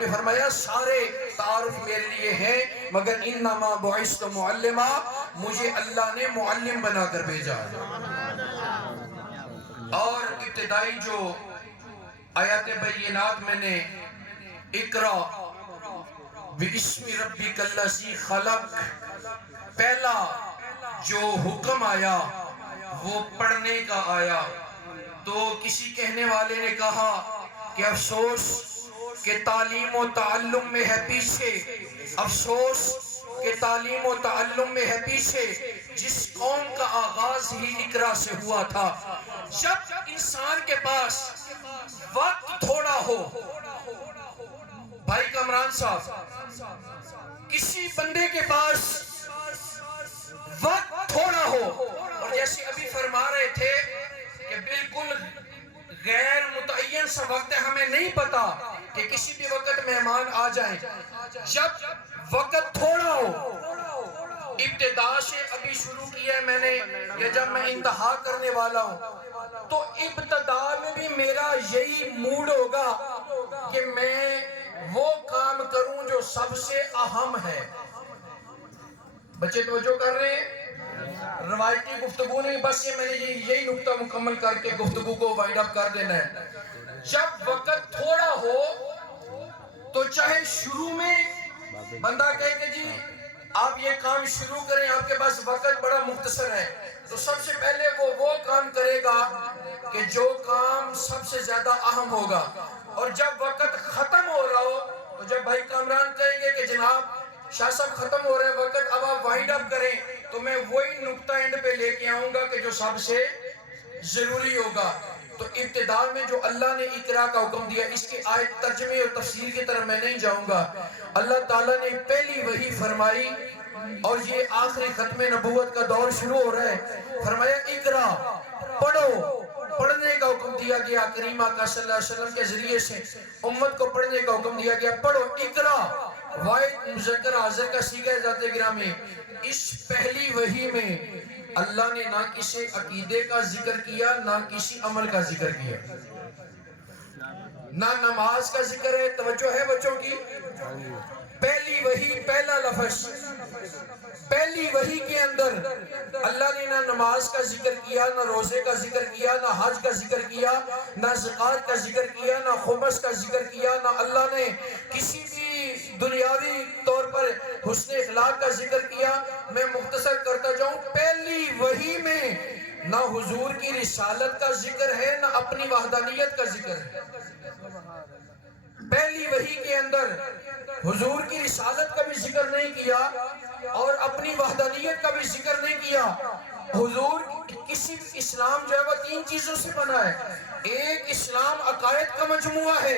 نے فرمایا سارے تعارف میرے لیے ہیں مگر انما بعثت معلما، مجھے اللہ نے معلم بنا کر بھیجا ہے۔ اور ابتدائی جو آیات بینات میں نے اقرا باسم ربک الذی خلق، پہلا جو حکم آیا وہ پڑھنے کا آیا، تو کسی کہنے والے نے کہا کہ افسوس کہ تعلیم و تعلم میں ہے پیچھے، افسوس کہ تعلیم و تعلم میں ہے پیچھے، جس قوم کا آغاز ہی اقرا سے ہوا تھا۔ جب انسان کے پاس وقت تھوڑا ہو، بھائی کامران صاحب، کسی بندے کے پاس وقت تھوڑا ہو، اور جیسے ابھی فرما رہے تھے کہ بالکل غیر متعین سا وقت ہے، ہمیں نہیں پتا کہ کسی بھی وقت مہمان آ جائیں۔ جب وقت تھوڑا ہو، ابتدا سے ابھی شروع کیا ہے میں نے، یا جب میں انتہا کرنے والا ہوں تو ابتدا میں بھی میرا یہی موڈ ہوگا کہ میں وہ کام کروں جو سب سے اہم ہے۔ بچے توجہ کر رہے ہیں؟ روایتی گفتگو نہیں، بس یہ میں نے یہی نقطہ مکمل کر کے گفتگو کو وائنڈ اپ کر دینا ہے۔ جب وقت تھوڑا ہو تو چاہے شروع میں بندہ کہے کہ جی آپ یہ کام شروع کریں، آپ کے پاس وقت بڑا مختصر ہے، تو سب سے پہلے وہ کام کرے گا کہ جو کام سب سے زیادہ اہم ہوگا۔ اور جب وقت ختم ہو رہا ہو تو جب بھائی کامران کہیں گے کہ جناب شاہ صاحب ختم ہو رہے ہیں وقت، اب آپ وائنڈ اپ کریں، تو میں وہی نقطہ اینڈ پہ لے کے آؤں گا کہ جو سب سے ضروری ہوگا۔ تو ابتدا میں جو اللہ نے اقرا کا حکم دیا، اس کے آیت ترجمے اور تفسیر کی طرف میں نہیں جاؤں گا۔ اللہ تعالیٰ نے پہلی وحی فرمائی، اور یہ آخری ختم نبوت کا دور شروع ہو رہا ہے، فرمایا اقرا، پڑھو۔ پڑھنے کا حکم دیا گیا، کریمہ کا صلی اللہ علیہ وسلم کے ذریعے سے امت کو پڑھنے کا حکم دیا گیا، پڑھو اقرا، واحد مذکر حاضر کا صیغہ ذات گرامی۔ اس پہلی وحی میں اللہ نے نہ کسی عقیدے کا ذکر کیا، نہ کسی عمل کا ذکر کیا، نہ نماز کا ذکر ہے۔ توجہ ہے بچوں کی؟ پہلی وحی، پہلا لفظ، پہلی وحی کے اندر اللہ نے نہ نماز کا ذکر کیا، نہ روزے کا ذکر کیا، نہ حج کا ذکر کیا، نہ زکوٰۃ کا ذکر کیا، نہ خمس کا ذکر کیا، نہ اللہ نے کسی بھی دنیاوی طور پر حسن اخلاق کا ذکر کیا۔ میں مختصر کرتا جاؤں، پہلی وحی میں نہ حضور کی رسالت کا ذکر ہے، نہ اپنی وحدانیت کا ذکر ہے۔ پہلی وحی کے اندر حضور کی رسالت کا بھی ذکر نہیں کیا اور اپنی وحدانیت کا بھی ذکر نہیں کیا۔ حضور کسی اسلام جو ہے وہ تین چیزوں سے بنا ہے، ایک اسلام عقائد کا مجموعہ ہے،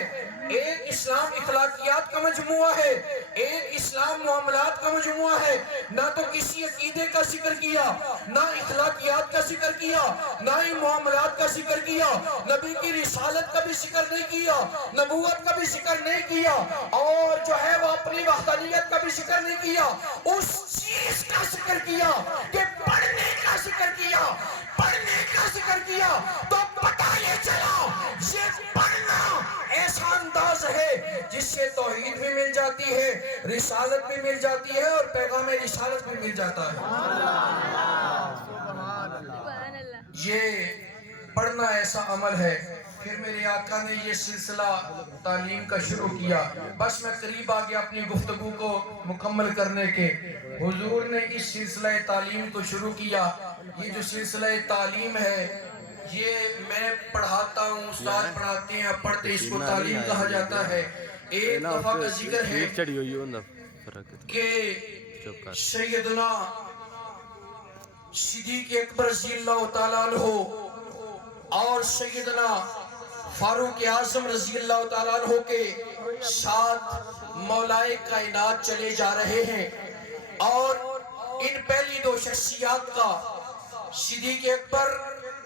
ایک اسلام اخلاقیات کا مجموعہ ہے، ایک اسلام معاملات کا مجموعہ ہے۔ نہ تو کسی عقیدے کا ذکر کیا، نہ اخلاقیات کا ذکر کیا، نہ ہی معاملات کا ذکر کیا، نبی کی رسالت کا بھی ذکر نہیں کیا، نبوت کا بھی ذکر نہیں کیا، اور جو ہے وہ اپنی وحدانیت کا بھی ذکر نہیں کیا۔ اس چیز کا ذکر کیا کہ پڑھنے کا ذکر کیا، پڑھنے کا ذکر کیا، تو پتہ یہ چلا یہ پڑھنا ایسا انداز ہے جس سے توحید بھی مل جاتی ہے، رسالت بھی مل جاتی ہے، اور پیغام رسالت بھی مل جاتا ہے۔ یہ پڑھنا ایسا عمل ہے۔ پھر میرے آقا نے یہ سلسلہ تعلیم کا شروع کیا۔ بس میں قریب آ گیا اپنی گفتگو کو مکمل کرنے کے۔ حضور نے اس سلسلہ تعلیم کو شروع کیا۔ یہ جو سلسلہ تعلیم ہے یہ میں پڑھاتا ہوں، استاد پڑھاتے ہیں، پڑھتے اس کو تعلیم کہا جاتا ہے۔ ایک دفعہ کا ذکر ہے کہ سیدنا صدیق اکبر رضی اللہ تعالیٰ عنہ اور سیدنا فاروق اعظم رضی اللہ تعالیٰ عنہ کے ساتھ مولائے کائنات چلے جا رہے ہیں، اور ان پہلی دو شخصیات کا، صدیق اکبر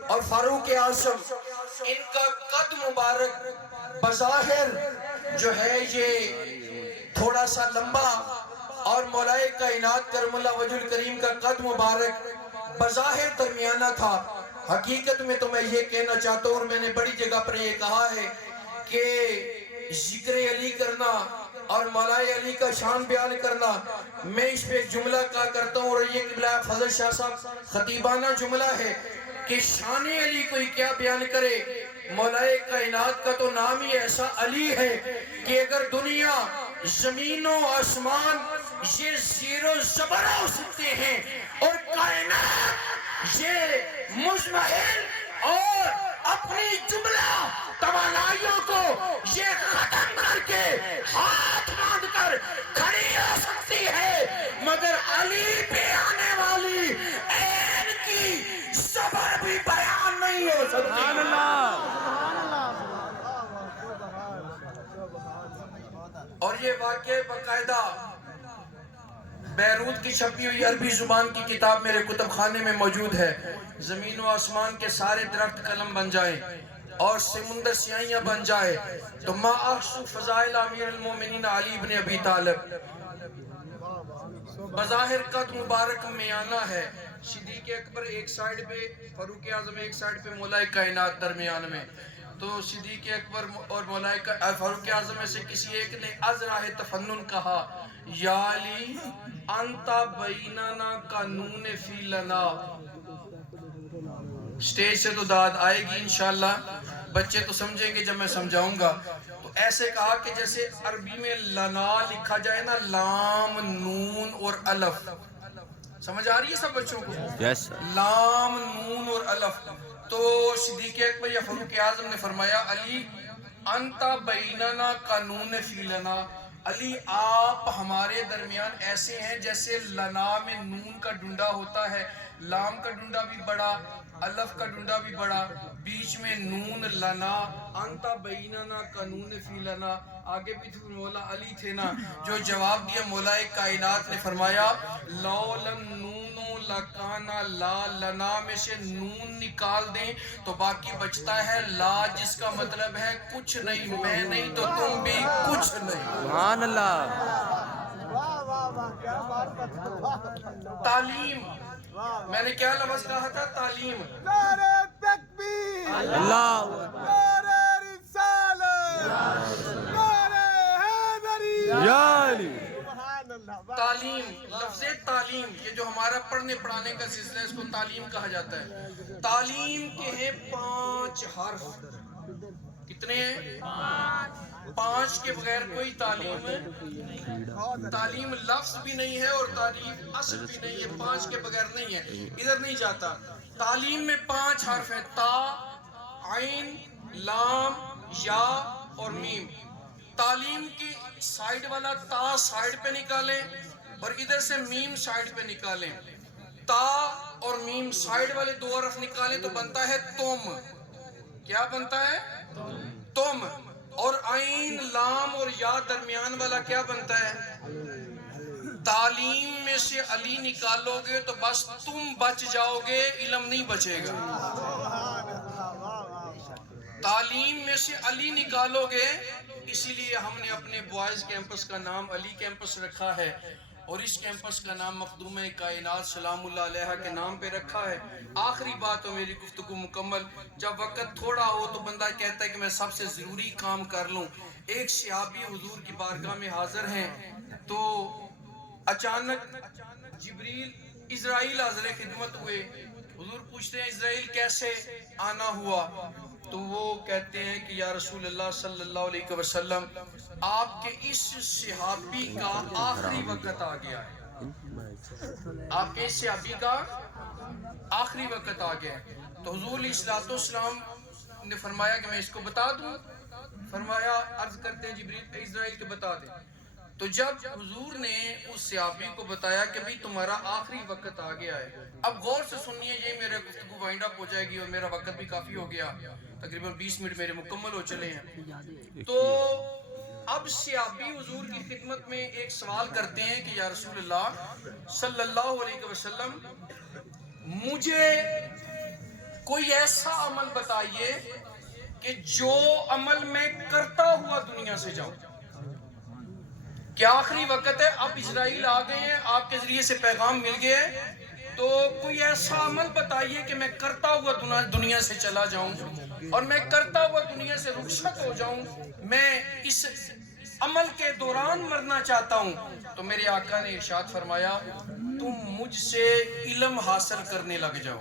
اور فاروق اعظم، ان کا قد مبارک بظاہر جو ہے یہ تھوڑا سا لمبا، اور مولائے کائنات کرم اللہ وجہ الکریم کا قد مبارک بظاہر درمیانہ تھا۔ حقیقت میں تو میں یہ کہنا چاہتا ہوں، اور میں نے بڑی جگہ پر یہ کہا ہے کہ ذکر علی کرنا اور مولا علی کا شان بیان کرنا، میں اس پہ ایک جملہ کہا کرتا ہوں، اور یہ قبلہ فضل شاہ صاحب خطیبانہ جملہ ہے کہ شان علی کوئی کیا بیان کرے، مولا کائنات کا تو نام ہی ایسا علی ہے کہ اگر دنیا زمین و آسمان یہ زیر و زبر ہو سکتے ہیں اور کائنات یہ مزمحل اور اپنی جملہ توانائیوں کو یہ ختم کر کے ہاتھ باندھ کر کھڑی ہو سکتی ہے، مگر علی پہ آنے والی عین کی صبر بھی بیان نہیں ہو سکتی۔ اور یہ واقعہ باقاعدہ بیروت کی چھپی ہوئی عربی زبان کی کتاب میرے کتب خانے میں موجود ہے۔ زمین و آسمان کے سارے درخت قلم بن جائیں اور سمندر سیاہیاں بن جائے تو ما احصو فضائل امیر المومنین علی بن ابی طالب، بظاہر قد مبارک میں آنا ہے، صدیق اکبر ایک سائیڈ پہ، فاروق اعظم ایک سائیڈ پہ، مولا کائنات درمیان میں، تو صدیق اکبر اور مولا فاروق اعظم میں سے کسی ایک نے از راہ تفنن کہا یا علی انت بیننا قانون فی لنا۔ سٹیج سے تو داد آئے گی انشاءاللہ، بچے تو سمجھیں گے جب میں سمجھاؤں گا۔ تو ایسے کہا کہ جیسے عربی میں لنا لکھا جائے نا، لام نون اور الف، سمجھ آ رہی ہے سب بچوں کو؟ لام نون اور الف۔ تو صدیق اکبر یا فاروق اعظم نے فرمایا علی انت بیننا قانون فی لنا، علی آپ ہمارے درمیان ایسے ہیں جیسے لنا میں نون کا ڈنڈا ہوتا ہے، لام کا ڈنڈا بھی بڑا، الف کا ڈنڈا بھی بڑا، بیچ میں نون لنا، انت بیننا قانون فی لنا۔ آگے بھی تو مولا علی تھے نا، جو جواب دیا مولا کائنات نے فرمایا لو لم نونو لکانا لا، لنا میں سے نون نکال دیں تو باقی بچتا ہے لا، جس کا مطلب ہے کچھ نہیں، میں نہیں تو تم بھی کچھ نہیں۔ سبحان اللہ۔ تعلیم، میں نے کیا لفظ کہا تھا؟ تعلیم۔ نعرہ تکبیر، اللہ نعرہ رسالت، نعرہ حیدری، یا علی۔ سبحان اللہ۔ تعلیم، لفظ تعلیم، یہ جو ہمارا پڑھنے پڑھانے کا سلسلہ ہے اس کو تعلیم کہا جاتا ہے۔ تعلیم کے ہیں 5 حرف، کتنے ہیں؟ 5 کے بغیر کوئی تعلیم تعلیم لفظ بھی نہیں ہے اور تعلیم اصل بھی نہیں ہے، 5 کے بغیر نہیں ہے، ادھر نہیں جاتا۔ تعلیم میں 5 حرف ہیں، تا، عین، لام، یا اور میم۔ تعلیم کی سائیڈ والا تا سائیڈ پہ نکالیں اور ادھر سے میم سائیڈ پہ نکالیں، تا اور میم سائیڈ والے 2 حرف نکالیں تو بنتا ہے تم۔ کیا بنتا ہے؟ تم۔ اور عین، لام اور یا درمیان والا کیا بنتا ہے؟ تعلیم میں سے علی نکالو گے تو بس تم بچ جاؤ گے، علم نہیں بچے گا۔ تعلیم میں سے علی نکالو گے، اسی لیے ہم نے اپنے بوائز کیمپس کا نام علی کیمپس رکھا ہے اور اس کیمپس کا نام مخدومہ کائنات سلام اللہ علیہ کے نام پہ رکھا ہے۔ آخری بات ہو میری گفتگو مکمل، جب وقت تھوڑا ہو تو بندہ کہتا ہے کہ میں سب سے ضروری کام کر لوں۔ ایک صحابی حضور کی بارگاہ میں حاضر ہیں تو اچانک جبریل اسرائیل حاضر خدمت ہوئے، حضور پوچھتے ہیں اسرائیل کیسے آنا ہوا؟ تو وہ کہتے ہیں کہ یا رسول اللہ صلی اللہ علیہ وسلم آپ کے اس صحابی کا آخری وقت آ گیا ہے، آپ کے اس صحابی کا آخری وقت آ گیا ہے۔ تو حضور علیہ السلام نے فرمایا کہ میں اس کو بتا دوں؟ فرمایا عرض کرتے ہیں جبریل اسرائیل کے بتا دیں۔ تو جب حضور نے اس صحابی کو بتایا کہ بھئی تمہارا آخری وقت آ گیا ہے، اب غور سے سنیے، یہ میرے گفتگو وائنڈ اپ ہو جائے گی اور میرا وقت بھی کافی ہو گیا، تقریباً 20 منٹ میرے مکمل ہو چلے ہیں۔ تو اب صحابی حضور کی خدمت میں ایک سوال کرتے ہیں کہ یا رسول اللہ صلی اللہ علیہ وسلم مجھے کوئی ایسا عمل بتائیے کہ جو عمل میں کرتا ہوا دنیا سے جاؤں۔ کیا آخری وقت ہے، اب اسرائیل آ گئے ہیں، آپ کے ذریعے سے پیغام مل گیا ہے، تو کوئی ایسا عمل بتائیے کہ میں کرتا ہوا دنیا سے چلا جاؤں۔ اور میں کرتا ہوا دنیا سے رخصت ہو جاؤں، میں اس عمل کے دوران مرنا چاہتا ہوں، تو میرے آقا نے ارشاد فرمایا تم مجھ سے علم حاصل کرنے لگ جاؤ،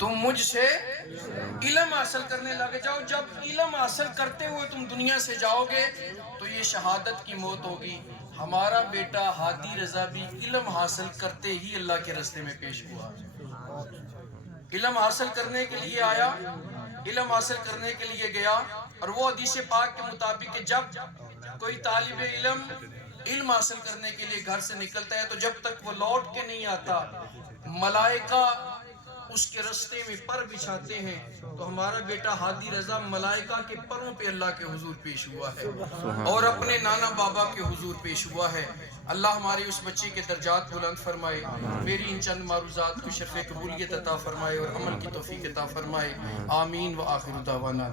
تم مجھ سے علم حاصل کرنے لگ جاؤ۔ جب علم حاصل کرتے ہوئے تم دنیا سے جاؤ گے تو یہ شہادت کی موت ہوگی۔ ہمارا بیٹا ہادی رضا بھی علم حاصل کرتے ہی اللہ کے راستے میں پیش ہوا، علم حاصل کرنے کے لیے آیا، علم حاصل کرنے کے لیے گیا، اور وہ حدیث پاک کے مطابق کہ جب کوئی طالب علم حاصل کرنے کے لیے گھر سے نکلتا ہے تو جب تک وہ لوٹ کے نہیں آتا ملائکہ اس کے رستے میں پر بچھاتے ہیں، تو ہمارا بیٹا ہادی رضا ملائکہ کے پروں پہ اللہ کے حضور پیش ہوا ہے اور اپنے نانا بابا کے حضور پیش ہوا ہے۔ اللہ ہماری اس بچے کے درجات بلند فرمائے، میری ان چند معروضات کو شرف قبولیت عطا فرمائے اور عمل کی توفیق عطا فرمائے، آمین و آخر دعوانا۔